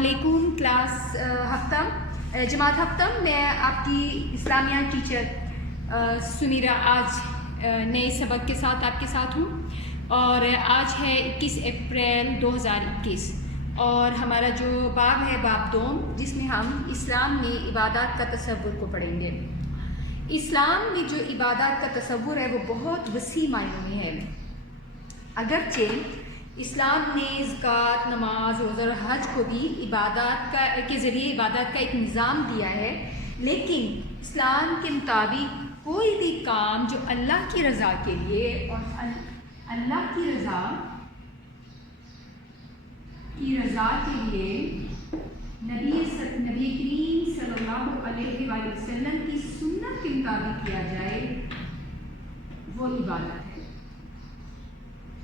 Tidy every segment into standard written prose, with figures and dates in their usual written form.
علیکم کلاس ہفتم جماعت ہفتم، میں آپ کی اسلامیہ ٹیچر سمیرہ آج نئے سبق کے ساتھ آپ کے ساتھ ہوں، اور آج ہے 21 اپریل 2021 اور ہمارا جو باب ہے باب دوم، جس میں ہم اسلام میں عبادات کا تصور کو پڑھیں گے۔ اسلام میں جو عبادات کا تصور ہے وہ بہت وسیع معنوں میں ہے۔ اگرچہ اسلام نے زکوٰۃ، نماز، روزہ اور حج کو بھی عبادات کے ذریعے عبادات کا ایک نظام دیا ہے، لیکن اسلام کے مطابق کوئی بھی کام جو اللہ کی رضا کے لیے اور اللہ کی رضا کے لیے نبی کریم صلی اللہ علیہ وآلہ وسلم کی سنت کے مطابق کیا جائے، وہ عبادت ہے۔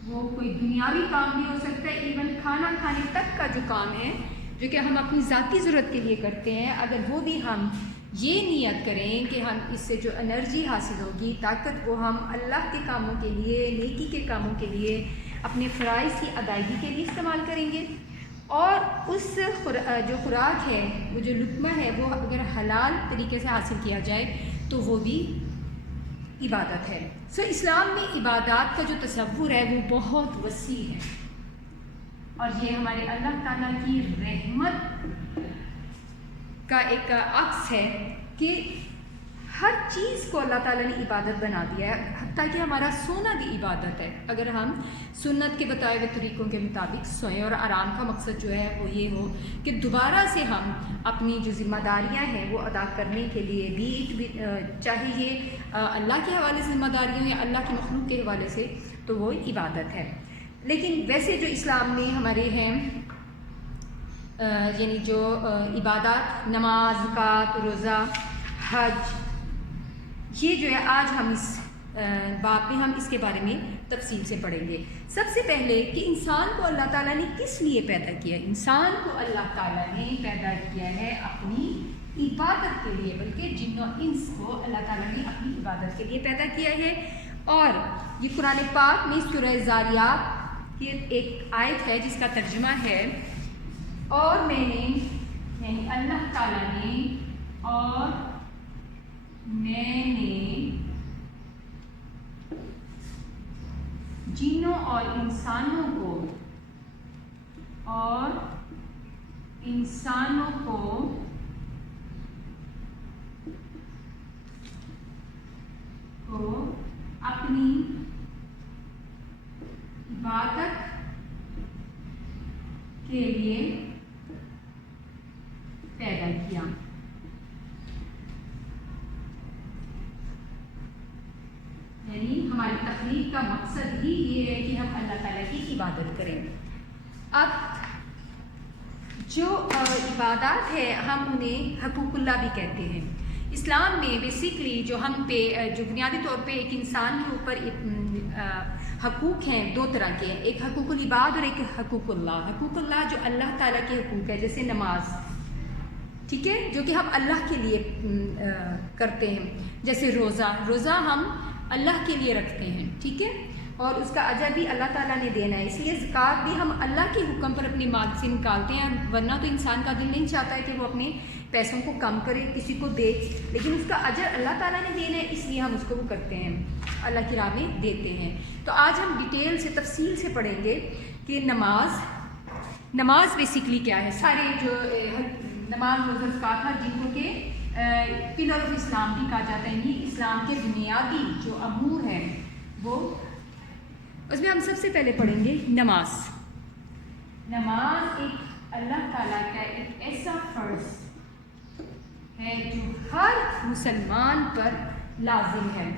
وہ کوئی دنیاوی کام بھی ہو سکتا ہے، ایون کھانا کھانے تک کا جو کام ہے جو کہ ہم اپنی ذاتی ضرورت کے لیے کرتے ہیں، اگر وہ بھی ہم یہ نیت کریں کہ ہم اس سے جو انرجی حاصل ہوگی، طاقت، وہ ہم اللہ کے کاموں کے لیے، نیکی کے کاموں کے لیے، اپنے فرائض کی ادائیگی کے لیے استعمال کریں گے، اور اس جو خوراک ہے، وہ جو لقمہ ہے، وہ اگر حلال طریقے سے حاصل کیا جائے تو وہ بھی عبادت ہے۔ اسلام میں عبادات کا جو تصور ہے وہ بہت وسیع ہے، اور یہ ہمارے اللہ تعالیٰ کی رحمت کا ایک عکس ہے کہ ہر چیز کو اللہ تعالیٰ نے عبادت بنا دیا ہے، حتیٰ کہ ہمارا سونا بھی عبادت ہے، اگر ہم سنت کے بتائے ہوئے طریقوں کے مطابق سوئیں۔ اور آرام کا مقصد جو ہے وہ یہ ہو کہ دوبارہ سے ہم اپنی جو ذمہ داریاں ہیں وہ ادا کرنے کے لیے بھی چاہے یہ اللہ کے حوالے سے ذمہ داریاں ہوں یا اللہ کی مخلوق کے حوالے سے، تو وہ عبادت ہے۔ لیکن ویسے جو اسلام میں ہمارے ہیں یعنی جو عبادات، نماز، زکوٰۃ، روزہ، حج، یہ جو ہے آج ہم اس باب میں ہم اس کے بارے میں تفصیل سے پڑھیں گے۔ سب سے پہلے کہ انسان کو اللہ تعالیٰ نے کس لیے پیدا کیا ہے؟ انسان کو اللہ تعالیٰ نے پیدا کیا ہے اپنی عبادت کے لیے، بلکہ جن و انس کو اللہ تعالیٰ نے اپنی عبادت کے لیے پیدا کیا ہے۔ اور یہ قرآن پاک میں سورہ زاریات کی ایک آیت ہے جس کا ترجمہ ہے، اور میں نے یعنی اللہ تعالیٰ نے اور میں نے جنوں اور انسانوں کو اپنی عبادت کے لیے پیدا کیا۔ یعنی ہماری تخلیق کا مقصد ہی یہ ہے کہ ہم اللہ تعالیٰ کی عبادت کریں۔ اب جو عبادات ہے ہم انہیں حقوق اللہ بھی کہتے ہیں۔ اسلام میں بیسیکلی جو ہم پہ جو بنیادی طور پہ ایک انسان کے اوپر حقوق ہیں، دو طرح کے ہیں، ایک حقوق العباد اور ایک حقوق اللہ۔ حقوق اللہ جو اللہ تعالیٰ کے حقوق ہے، جیسے نماز، ٹھیک ہے، جو کہ ہم اللہ کے لیے کرتے ہیں، جیسے روزہ ہم اللہ کے لیے رکھتے ہیں، ٹھیک ہے، اور اس کا اجر بھی اللہ تعالیٰ نے دینا ہے، اس لیے زکوٰۃ بھی ہم اللہ کے حکم پر اپنے مال سے نکالتے ہیں، ورنہ تو انسان کا دل نہیں چاہتا ہے کہ وہ اپنے پیسوں کو کم کرے، کسی کو دے، لیکن اس کا اجر اللہ تعالیٰ نے دینا ہے، اس لیے ہم اس کو وہ کرتے ہیں، اللہ کی راہ میں دیتے ہیں۔ تو آج ہم ڈیٹیل سے، تفصیل سے پڑھیں گے کہ نماز بیسیکلی کیا ہے۔ سارے جو نماز، روزہ، زکوٰۃ، حج، جن کو کہ پلر آف اسلام بھی کہا جاتا ہے، یعنی اسلام کے بنیادی جو امور ہیں وہ، اس میں ہم سب سے پہلے پڑھیں گے نماز۔ نماز ایک اللہ تعالیٰ کا ایک ایسا فرض ہے جو ہر مسلمان پر لازم ہے۔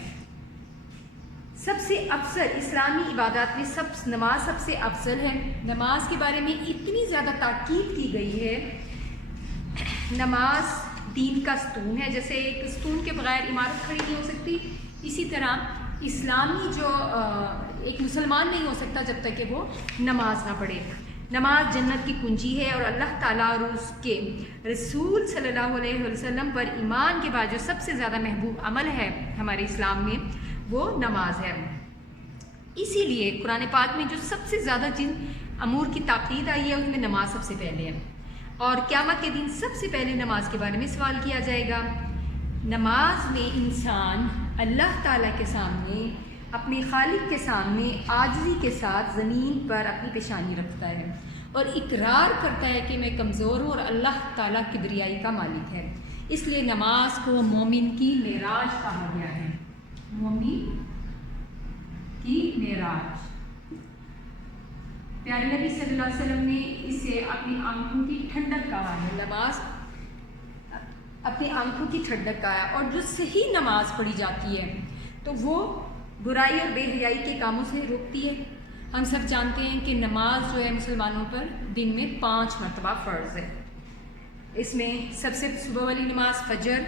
سب سے افضل اسلامی عبادات میں نماز سب سے افضل ہے۔ نماز کے بارے میں اتنی زیادہ تاکید کی گئی ہے، نماز دین کا ستون ہے، جیسے ایک ستون کے بغیر عمارت کھڑی نہیں ہو سکتی، اسی طرح اسلامی جو ایک مسلمان نہیں ہو سکتا جب تک کہ وہ نماز نہ پڑھے۔ نماز جنت کی کنجی ہے، اور اللہ تعالیٰ اور اس کے رسول صلی اللہ علیہ وسلم پر ایمان کے بعد جو سب سے زیادہ محبوب عمل ہے ہمارے اسلام میں وہ نماز ہے۔ اسی لیے قرآن پاک میں جو سب سے زیادہ جن امور کی تاکید آئی ہے اس میں نماز سب سے پہلے ہے۔ اور قیامت کے دن سب سے پہلے نماز کے بارے میں سوال کیا جائے گا۔ نماز میں انسان اللہ تعالیٰ کے سامنے، اپنے خالق کے سامنے عاجزی کے ساتھ زمین پر اپنی پیشانی رکھتا ہے اور اقرار کرتا ہے کہ میں کمزور ہوں اور اللہ تعالیٰ کبریائی کا مالک ہے۔ اس لیے نماز کو مومن کی معراج کہا گیا ہے، مومن کی معراج۔ پیارے نبی صلی اللہ علیہ وسلم نے اسے اپنی آنکھوں کی ٹھنڈک کہا ہے، نماز اپنی آنکھوں کی ٹھنڈک کہا ہے۔ اور جو صحیح نماز پڑھی جاتی ہے تو وہ برائی اور بے حیائی کے کاموں سے روکتی ہے۔ ہم سب جانتے ہیں کہ نماز جو ہے مسلمانوں پر دن میں 5 مرتبہ فرض ہے۔ اس میں سب سے صبح والی نماز فجر،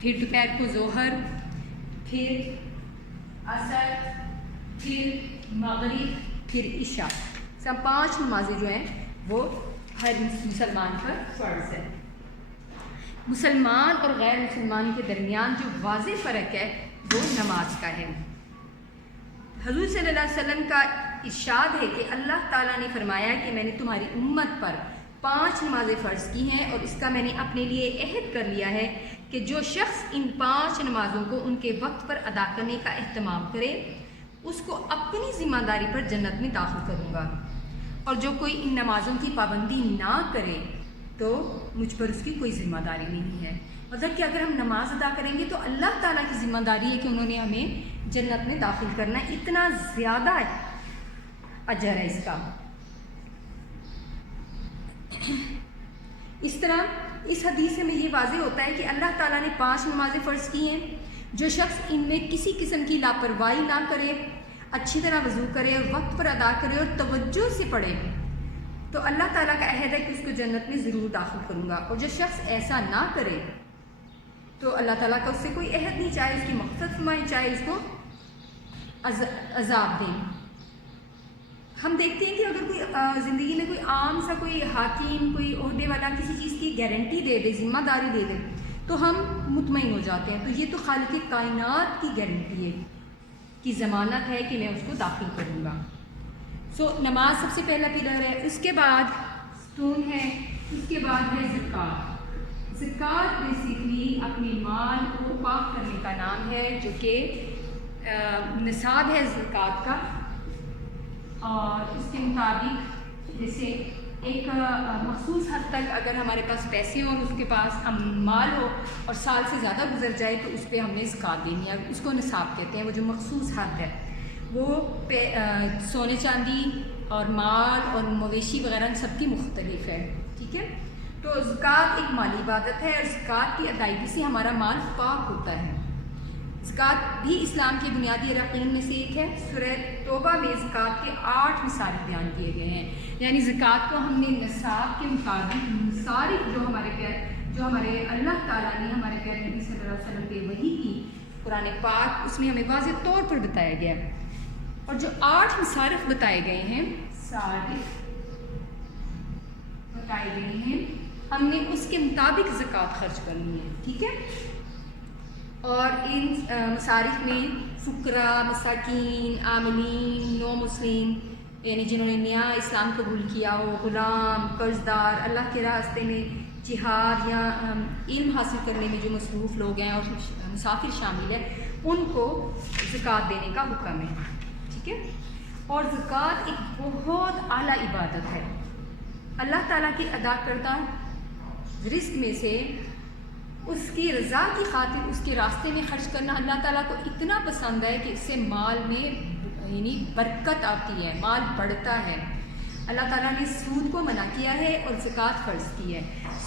پھر دوپہر کو ظہر، پھر عصر، پھر مغرب، پھر عشاء، سب 5 نمازیں جو ہیں وہ ہر مسلمان پر فرض ہے۔ مسلمان اور غیر مسلمان کے درمیان جو واضح فرق ہے وہ نماز کا ہے۔ حضور صلی اللہ علیہ وسلم کا ارشاد ہے کہ اللہ تعالیٰ نے فرمایا کہ میں نے تمہاری امت پر 5 نمازیں فرض کی ہیں اور اس کا میں نے اپنے لیے عہد کر لیا ہے کہ جو شخص ان 5 نمازوں کو ان کے وقت پر ادا کرنے کا اہتمام کرے اس کو اپنی ذمہ داری پر جنت میں داخل کروں گا، اور جو کوئی ان نمازوں کی پابندی نہ کرے تو مجھ پر اس کی کوئی ذمہ داری نہیں ہے۔ مطلب کہ اگر ہم نماز ادا کریں گے تو اللہ تعالیٰ کی ذمہ داری ہے کہ انہوں نے ہمیں جنت میں داخل کرنا ہے، اتنا زیادہ اجر ہے اس کا۔ اس طرح اس حدیث میں یہ واضح ہوتا ہے کہ اللہ تعالیٰ نے 5 نمازیں فرض کی ہیں۔ جو شخص ان میں کسی قسم کی لاپرواہی نہ کرے، اچھی طرح وضو کرے اور وقت پر ادا کرے اور توجہ سے پڑھے تو اللہ تعالیٰ کا عہد ہے کہ اس کو جنت میں ضرور داخل کروں گا، اور جو شخص ایسا نہ کرے تو اللہ تعالیٰ کا اس سے کوئی عہد نہیں، چاہے اس کی مغفرت فرمائے چاہے اس کو عذاب دیں۔ ہم دیکھتے ہیں کہ اگر کوئی زندگی میں کوئی عام سا کوئی حاکم، کوئی عہدے والا کسی چیز کی گارنٹی دے دے، ذمہ داری دے دے تو ہم مطمئن ہو جاتے ہیں، تو یہ تو خالق کائنات کی گارنٹی ہے، کی ضمانت ہے کہ میں اس کو داخل کروں گا۔ نماز سب سے پہلا پلر ہے، اس کے بعد ستون ہے، اس کے بعد ہے زکوٰۃ۔ زکوٰۃ بیسیکلی اپنے مال کو پاک کرنے کا نام ہے، جو کہ نصاب ہے زکوٰۃ کا، اور اس کے مطابق جیسے ایک مخصوص حد تک اگر ہمارے پاس پیسے ہوں اور اس کے پاس مال ہو اور سال سے زیادہ گزر جائے تو اس پہ ہم نے زکوٰۃ دینی ہے، اس کو نصاب کہتے ہیں۔ وہ جو مخصوص حد ہے وہ سونے چاندی اور مال اور مویشی وغیرہ سب کی مختلف ہے، ٹھیک ہے۔ تو زکوٰۃ ایک مالی عبادت ہے اور زکوٰۃ کی ادائیگی سے ہمارا مال پاک ہوتا ہے۔ زکوٰۃ بھی اسلام کے بنیادی ارکان میں سے ایک ہے۔ سورہ توبہ میں زکوٰۃ کے 8 مصارف بیان کیے گئے ہیں، یعنی زکوٰۃ کو ہم نے نصاب کے مطابق مصارف جو ہمارے اللہ تعالیٰ نے ہمارے پیارے نبی صلی اللہ علیہ وسلم پہ وحی کی قرآن پاک، اس میں ہمیں واضح طور پر بتایا گیا ہے، اور جو 8 مصارف بتائے گئے ہیں، صارف بتائے گئے ہیں، ہم نے اس کے مطابق زکوٰۃ خرچ کرنی ہے، ٹھیک ہے۔ اور ان مصارف میں فقراء، مساکین، عاملین، نو مسلم یعنی جنہوں نے نیا اسلام قبول کیا ہو، غلام، قرض دار، اللہ کے راستے میں جہاد یا علم حاصل کرنے میں جو مصروف لوگ ہیں اور مسافر شامل ہیں، ان کو زکوٰۃ دینے کا حکم ہے، ٹھیک ہے۔ اور زکوٰۃ ایک بہت اعلیٰ عبادت ہے۔ اللہ تعالیٰ کی ادا کردہ رزق میں سے اس کی رضا کی خاطر اس کے راستے میں خرچ کرنا اللہ تعالیٰ کو اتنا پسند ہے کہ اس سے مال میں یعنی برکت آتی ہے، مال بڑھتا ہے۔ اللہ تعالیٰ نے سود کو منع کیا ہے اور زکوٰۃ فرض کی ہے۔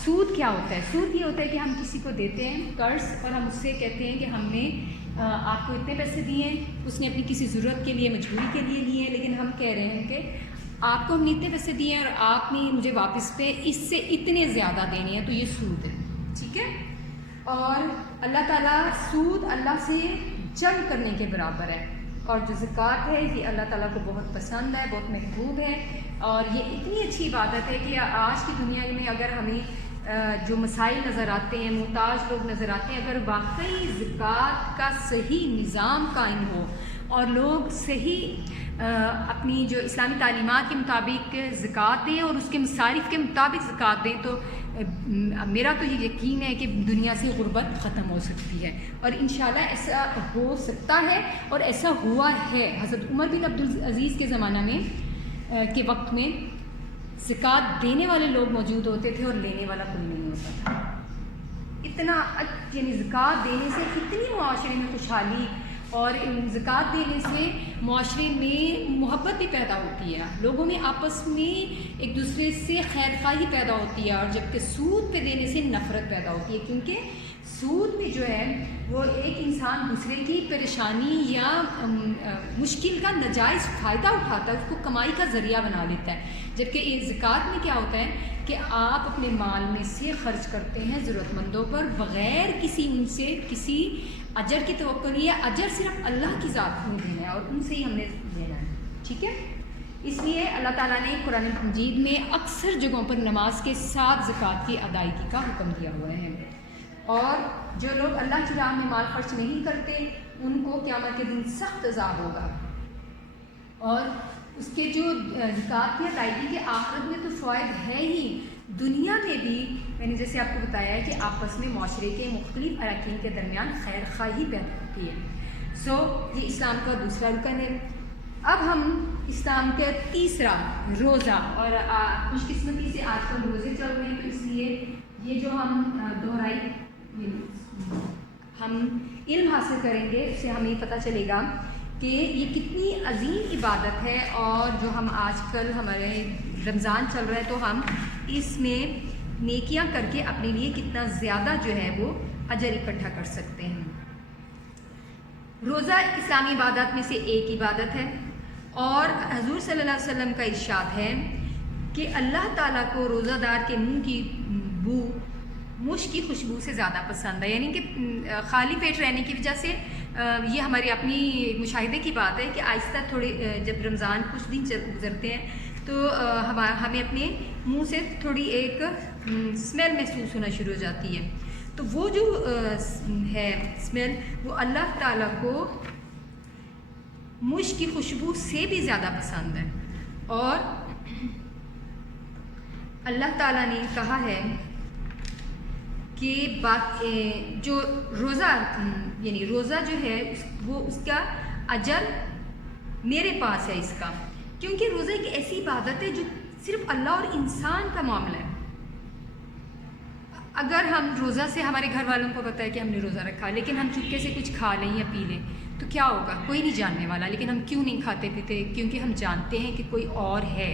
سود کیا ہوتا ہے؟ سود یہ ہوتا ہے کہ ہم کسی کو دیتے ہیں قرض اور ہم اس سے کہتے ہیں کہ ہم نے آپ کو اتنے پیسے دیے ہیں، اس نے اپنی کسی ضرورت کے لیے، مجبوری کے لیے لیے ہیں، لیکن ہم کہہ رہے ہیں کہ آپ کو ہم نے اتنے پیسے دیے ہیں اور آپ نے مجھے واپس پہ اس سے اتنے زیادہ دینے ہیں، تو یہ سود ہے، ٹھیک ہے۔ اور اللہ تعالیٰ سود اللہ سے جنگ کرنے کے برابر ہے، اور جو زکوٰۃ ہے یہ اللہ تعالیٰ کو بہت پسند ہے، بہت محبوب ہے، اور یہ اتنی اچھی عبادت ہے کہ آج کی دنیا میں اگر ہمیں جو مسائل نظر آتے ہیں، محتاج لوگ نظر آتے ہیں، اگر واقعی زکوٰۃ کا صحیح نظام قائم ہو اور لوگ صحیح اپنی جو اسلامی تعلیمات کے مطابق زکوٰۃ دیں اور اس کے مصارف کے مطابق زکوٰۃ دیں تو میرا تو یہ یقین ہے کہ دنیا سے غربت ختم ہو سکتی ہے، اور انشاءاللہ ایسا ہو سکتا ہے اور ایسا ہوا ہے۔ حضرت عمر بن عبدالعزیز کے زمانہ میں کے وقت میں زکوٰۃ دینے والے لوگ موجود ہوتے تھے اور لینے والا کوئی نہیں ہوتا تھا۔ اتنا یعنی زکوٰۃ دینے سے اتنی معاشرے میں خوشحالی اور زکوٰۃ دینے سے معاشرے میں محبت بھی پیدا ہوتی ہے، لوگوں میں آپس میں ایک دوسرے سے خیر خواہی پیدا ہوتی ہے، اور جبکہ سود پہ دینے سے نفرت پیدا ہوتی ہے، کیونکہ سود میں جو ہے وہ ایک انسان دوسرے کی پریشانی یا مشکل کا ناجائز فائدہ اٹھاتا ہے، اس کو کمائی کا ذریعہ بنا لیتا ہے، جبکہ زکوٰۃ میں کیا ہوتا ہے کہ آپ اپنے مال میں سے خرچ کرتے ہیں ضرورت مندوں پر بغیر ان سے کسی اجر کی توقع نہیں ہے، اجر صرف اللہ کی ذات میں دینا ہے اور ان سے ہی ہم نے دینا ہے، ٹھیک ہے۔ اس لیے اللہ تعالیٰ نے قرآن مجید میں اکثر جگہوں پر نماز کے ساتھ زکوٰۃ کی ادائیگی کا حکم دیا ہوا ہے، اور جو لوگ اللہ کی راہ میں مال خرچ نہیں کرتے ان کو قیامت کے دن سخت عذاب ہوگا، اور اس کے جو زکوٰۃ کی ادائیگی کے آخرت میں تو فوائد ہے ہی، دنیا میں بھی میں نے جیسے آپ کو بتایا ہے کہ آپس میں معاشرے کے مختلف اراکین کے درمیان خیر خواہی پیدا ہوتی ہے۔ یہ اسلام کا دوسرا رکن ہے۔ اب ہم اسلام کا تیسرا روزہ، اور خوش قسمتی سے آج کل روزے چل رہے ہیں تو اس لیے یہ جو ہم ہم علم حاصل کریں گے اس سے ہمیں پتہ چلے گا کہ یہ کتنی عظیم عبادت ہے، اور جو ہم آج کل ہمارے رمضان چل رہا ہے تو ہم اس میں نیکیاں کر کے اپنے لیے کتنا زیادہ جو ہے وہ اجر اکٹھا کر سکتے ہیں۔ روزہ اسلامی عبادات میں سے ایک عبادت ہے، اور حضور صلی اللہ علیہ وسلم کا ارشاد ہے کہ اللہ تعالیٰ کو روزہ دار کے منہ کی بو مشک کی خوشبو سے زیادہ پسند ہے، یعنی کہ خالی پیٹ رہنے کی وجہ سے یہ ہماری اپنی مشاہدے کی بات ہے کہ آہستہ تھوڑے جب رمضان کچھ دن گزرتے ہیں تو ہمیں اپنے منہ سے تھوڑی ایک اسمیل محسوس ہونا شروع ہو جاتی ہے، تو وہ جو ہے اسمیل وہ اللہ تعالیٰ کو مشک کی خوشبو سے بھی زیادہ پسند ہے، اور اللہ تعالیٰ نے کہا ہے کہ جو روزہ یعنی روزہ جو ہے وہ اس کا اجر میرے پاس ہے اس کا، کیونکہ روزہ ایک ایسی عبادت ہے جو صرف اللہ اور انسان کا معاملہ ہے۔ اگر ہم روزہ سے ہمارے گھر والوں کو پتہ ہے کہ ہم نے روزہ رکھا لیکن ہم چپکے سے کچھ کھا لیں یا پی لیں تو کیا ہوگا؟ کوئی نہیں جاننے والا، لیکن ہم کیوں نہیں کھاتے پیتے؟ کیونکہ ہم جانتے ہیں کہ کوئی اور ہے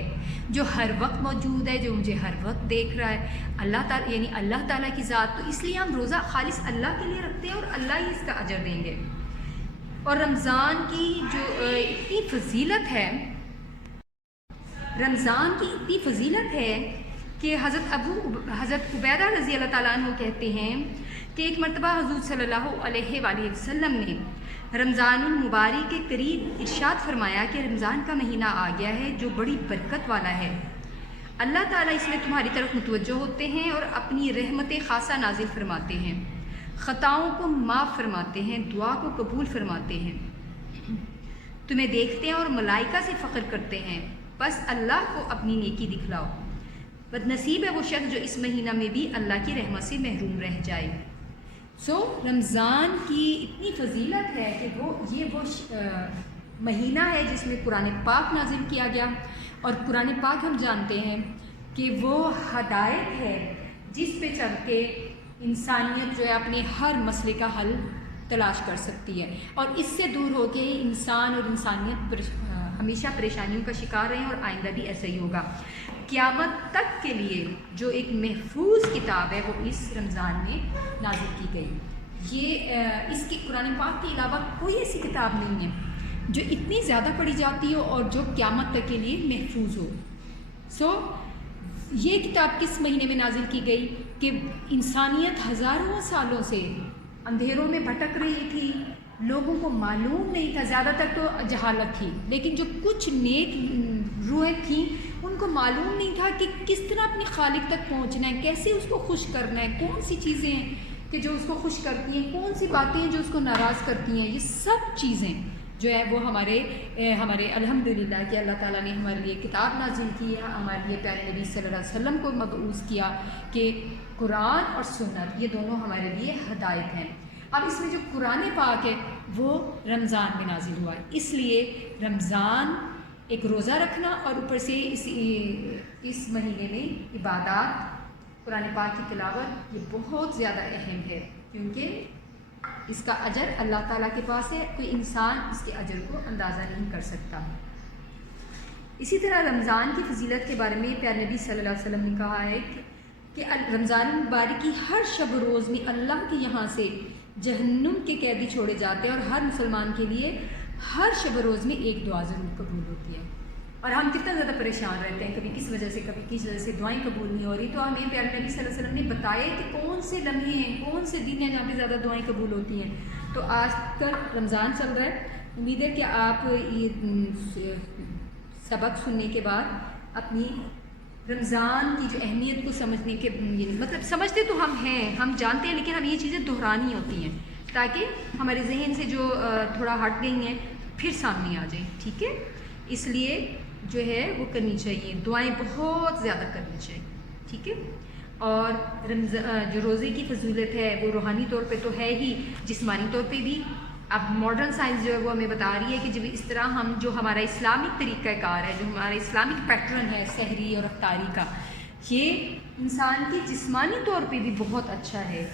جو ہر وقت موجود ہے، جو مجھے ہر وقت دیکھ رہا ہے، اللہ تعالیٰ یعنی اللہ تعالیٰ کی ذات، تو اس لیے ہم روزہ خالص اللہ کے لیے رکھتے ہیں اور اللہ ہی اس کا اجر دیں گے۔ اور رمضان کی جو اتنی فضیلت ہے، رمضان کی اتنی فضیلت ہے کہ حضرت عبیدہ رضی اللہ تعالیٰ عنہ کہتے ہیں کہ ایک مرتبہ حضور صلی اللہ علیہ وآلہ وسلم نے رمضان المبارک کے قریب ارشاد فرمایا کہ رمضان کا مہینہ آ گیا ہے جو بڑی برکت والا ہے، اللہ تعالیٰ اس میں تمہاری طرف متوجہ ہوتے ہیں اور اپنی رحمت خاصہ نازل فرماتے ہیں، خطاؤں کو معاف فرماتے ہیں، دعا کو قبول فرماتے ہیں، تمہیں دیکھتے ہیں اور ملائکہ سے فخر کرتے ہیں، بس اللہ کو اپنی نیکی دکھلاؤ، بد نصیب ہے وہ شخص جو اس مہینہ میں بھی اللہ کی رحمت سے محروم رہ جائے۔ رمضان کی اتنی فضیلت ہے کہ وہ مہینہ ہے جس میں قرآن پاک نازل کیا گیا، اور قرآن پاک ہم جانتے ہیں کہ وہ ہدایت ہے جس پہ چل کے انسانیت جو ہے اپنے ہر مسئلے کا حل تلاش کر سکتی ہے، اور اس سے دور ہو کے انسان اور انسانیت ہمیشہ پریشانیوں کا شکار رہے ہیں، اور آئندہ بھی ایسا ہی ہوگا۔ قیامت تک کے لیے جو ایک محفوظ کتاب ہے وہ اس رمضان میں نازل کی گئی۔ یہ اس کی قرآن پاک کے علاوہ کوئی ایسی کتاب نہیں ہے جو اتنی زیادہ پڑھی جاتی ہو اور جو قیامت تک کے لیے محفوظ ہو۔ یہ کتاب کس مہینے میں نازل کی گئی کہ انسانیت ہزاروں سالوں سے اندھیروں میں بھٹک رہی تھی، لوگوں کو معلوم نہیں تھا، زیادہ تر تو جہالت تھی، لیکن جو کچھ نیک روحیں تھیں ان کو معلوم نہیں تھا کہ کس طرح اپنے خالق تک پہنچنا ہے، کیسے اس کو خوش کرنا ہے، کون سی چیزیں ہیں کہ جو اس کو خوش کرتی ہیں، کون سی باتیں ہیں جو اس کو ناراض کرتی ہیں۔ یہ سب چیزیں جو ہے وہ ہمارے الحمدللہ کہ اللہ تعالیٰ نے ہمارے لیے کتاب نازل کی ہے، ہمارے لیے پیارے نبی صلی اللہ علیہ وسلم کو مبعوث کیا کہ قرآن اور سنت یہ دونوں ہمارے لیے ہدایت ہیں۔ اب اس میں جو قرآن پاک ہے وہ رمضان میں نازل ہوا ہے، اس لیے رمضان ایک روزہ رکھنا اور اوپر سے اس مہینے میں عبادات قرآن پاک کی تلاوت یہ بہت زیادہ اہم ہے، کیونکہ اس کا اجر اللہ تعالیٰ کے پاس ہے، کوئی انسان اس کے اجر کو اندازہ نہیں کر سکتا۔ اسی طرح رمضان کی فضیلت کے بارے میں پیارے نبی صلی اللہ علیہ وسلم نے کہا ہے کہ رمضان المبارک کی ہر شب و روز میں اللہ کے یہاں سے جہنم کے قیدی چھوڑے جاتے ہیں، اور ہر مسلمان کے لیے ہر شب و روز میں ایک دعا ضرور قبول ہوتی ہے۔ اور ہم کتنا زیادہ پریشان رہتے ہیں، کبھی کس وجہ سے کبھی کس وجہ سے دعائیں قبول نہیں ہو رہی، تو ہمیں پیارے نبی صلی اللہ علیہ وسلم نے بتایا کہ کون سے لمحے ہیں، کون سے دن ہیں جہاں پہ زیادہ دعائیں قبول ہوتی ہیں۔ تو آج کل رمضان چل رہا ہے، امید ہے کہ آپ یہ سبق سننے کے بعد اپنی رمضان کی جو اہمیت کو سمجھنے کے مطلب سمجھتے تو ہم ہیں، ہم جانتے ہیں، لیکن ہم یہ چیزیں دہرانی ہوتی ہیں تاکہ ہمارے ذہن سے جو تھوڑا ہٹ گئی ہیں پھر سامنے آ جائیں، ٹھیک ہے؟ اس لیے جو ہے وہ کرنی چاہیے، دعائیں بہت زیادہ کرنی چاہیے، ٹھیک ہے؟ اور جو روزے کی فضیلت ہے وہ روحانی طور پہ تو ہے ہی، جسمانی طور پہ بھی۔ اب ماڈرن سائنس جو ہے وہ ہمیں بتا رہی ہے کہ جب اس طرح ہم جو ہمارا اسلامک طریقہ کار ہے، جو ہمارا اسلامک پیٹرن ہے سحری اور افطاری کا، یہ انسان کی جسمانی طور پہ بھی بہت اچھا ہے۔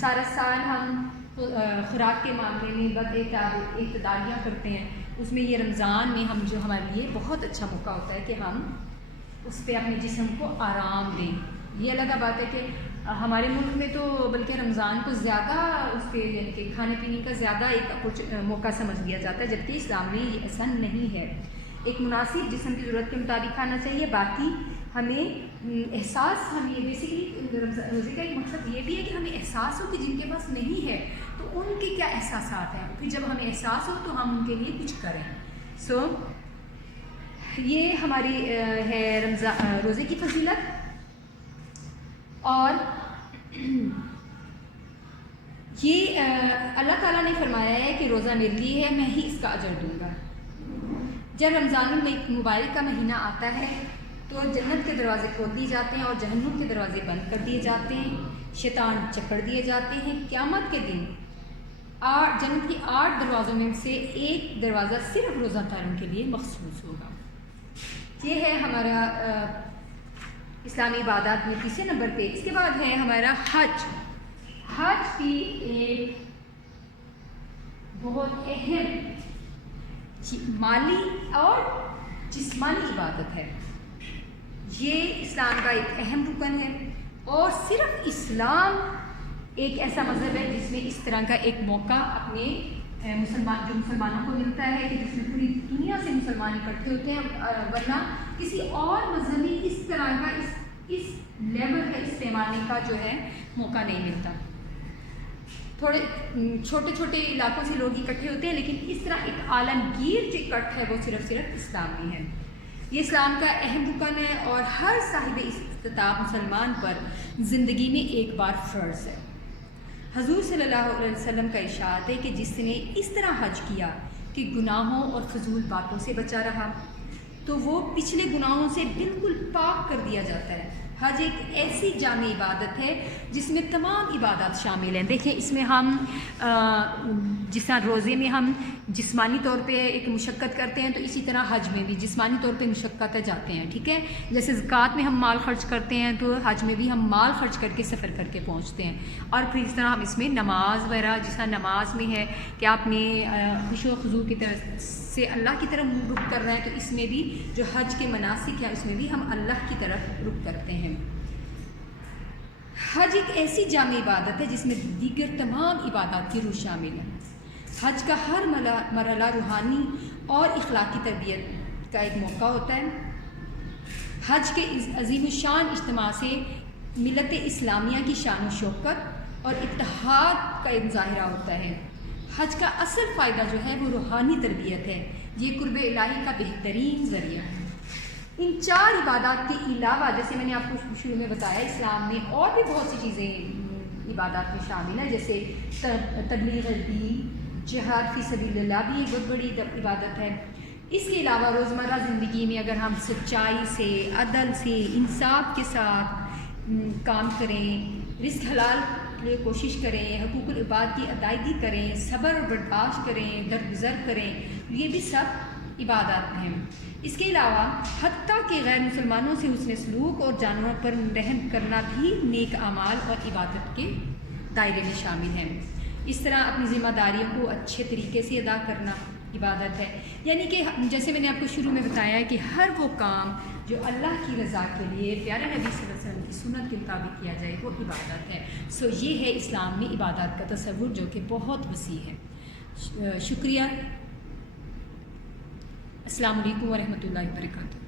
سارا سال ہم خوراک کے معاملے میں بد اعتدالیاں کرتے ہیں، اس میں یہ رمضان میں ہم جو ہمارے لیے بہت اچھا موقع ہوتا ہے کہ ہم اس پہ اپنے جسم کو آرام دیں۔ یہ الگ بات ہے کہ ہمارے ملک میں تو بلکہ رمضان کو زیادہ اس پہ یعنی کہ کھانے پینے کا زیادہ ایک موقع سمجھ لیا جاتا ہے، جبکہ اسلام میں یہ ایسا نہیں ہے۔ ایک مناسب جسم کی ضرورت کے مطابق کھانا چاہیے۔ باقی ہمیں احساس، ہمیں بیسیکلی روزے کا ایک مقصد یہ بھی ہے کہ ہمیں احساس ہو کہ جن کے پاس نہیں ہے تو ان کے کیا احساسات ہیں، پھر جب ہمیں احساس ہو تو ہم ان کے لیے کچھ کریں۔ یہ ہماری ہے روزے کی فضیلت۔ اور یہ اللہ تعالیٰ نے فرمایا ہے کہ روزہ میرے لیے ہے، میں ہی اس کا اجر دوں گا۔ جب رمضان المبارک کا مہینہ آتا ہے تو جنت کے دروازے کھول دیے جاتے ہیں اور جہنم کے دروازے بند کر دیے جاتے ہیں، شیطان چپڑ دیے جاتے ہیں۔ قیامت کے دن جنت کے 8 دروازوں میں سے ایک دروازہ صرف روزہ داروں کے لیے مخصوص ہوگا۔ یہ ہے ہمارا اسلامی عبادات میں تیسرے نمبر پہ۔ اس کے بعد ہے ہمارا حج۔ حج کی ایک بہت اہم مالی اور جسمانی عبادت ہے۔ یہ اسلام کا ایک اہم رکن ہے، اور صرف اسلام ایک ایسا مذہب ہے جس میں اس طرح کا ایک موقع اپنے مسلمانوں کو ملتا ہے کہ جس میں پوری دنیا سے مسلمان اکٹھے ہوتے ہیں، ورنہ کسی اور مذہب میں اس طرح کا اس لیول کا اس پیمانے کا جو ہے موقع نہیں ملتا۔ تھوڑے چھوٹے چھوٹے علاقوں سے لوگ اکٹھے ہوتے ہیں، لیکن اس طرح ایک عالمگیر جو اکٹھ ہے وہ صرف اسلام میں ہے۔ یہ اسلام کا اہم رکن ہے اور ہر صاحب استطاعت مسلمان پر زندگی میں ایک بار فرض ہے۔ حضور صلی اللہ علیہ وسلم کا ارشاد ہے کہ جس نے اس طرح حج کیا کہ گناہوں اور فضول باتوں سے بچا رہا تو وہ پچھلے گناہوں سے بالکل پاک کر دیا جاتا ہے۔ حج ایک ایسی جامع عبادت ہے جس میں تمام عبادات شامل ہیں۔ دیکھیں اس میں ہم جس طرح روزے میں ہم جسمانی طور پہ ایک مشقت کرتے ہیں، تو اسی طرح حج میں بھی جسمانی طور پہ مشقت جاتے ہیں، ٹھیک ہے؟ جیسے زکوٰۃ میں ہم مال خرچ کرتے ہیں تو حج میں بھی ہم مال خرچ کر کے سفر کر کے پہنچتے ہیں۔ اور پھر اس طرح ہم اس میں نماز وغیرہ، جس طرح نماز میں ہے کہ آپ نے خشوع و خضوع کی طرف سے اللہ کی طرف رخ کر رہے ہیں، تو اس میں بھی جو حج کے مناسک ہیں اس میں بھی ہم اللہ کی طرف رخ کرتے ہیں۔ حج ایک ایسی جامع عبادت ہے جس میں دیگر تمام عبادات کی روح شامل ہے۔ حج کا ہر مرحلہ روحانی اور اخلاقی تربیت کا ایک موقع ہوتا ہے۔ حج کے عظیم الشان اجتماع سے ملت اسلامیہ کی شان و شوکت اور اتحاد کا ایک مظاہرہ ہوتا ہے۔ حج کا اصل فائدہ جو ہے وہ روحانی تربیت ہے، یہ قرب الہی کا بہترین ذریعہ ہے۔ ان 4 عبادات کے علاوہ جیسے میں نے آپ کو شروع میں بتایا، اسلام میں اور بھی بہت سی چیزیں عبادات میں شامل ہیں، جیسے تبلیغ دین، جہاد فی سبیل اللہ بھی ایک بہت بڑی عبادت ہے۔ اس کے علاوہ روزمرہ زندگی میں اگر ہم سچائی سے، عدل سے، انصاف کے ساتھ کام کریں، رزق حلال کے لیے کوشش کریں، حقوق العباد کی ادائیگی کریں، صبر اور برداشت کریں، درگزر کریں، یہ بھی سب عبادات ہیں۔ اس کے علاوہ حتیٰ کہ غیر مسلمانوں سے حسن سلوک اور جانوروں پر رحم کرنا بھی نیک اعمال اور عبادت کے دائرے میں شامل ہیں۔ اس طرح اپنی ذمہ داریوں کو اچھے طریقے سے ادا کرنا عبادت ہے، یعنی کہ جیسے میں نے آپ کو شروع میں بتایا ہے کہ ہر وہ کام جو اللہ کی رضا کے لیے پیارے نبی صلی اللہ علیہ وسلم کی سنت کے مطابق کیا جائے وہ عبادت ہے۔ یہ ہے اسلام میں عبادات کا تصور جو کہ بہت وسیع ہے۔ شکریہ۔ السلام علیکم ورحمۃ اللہ وبرکاتہ۔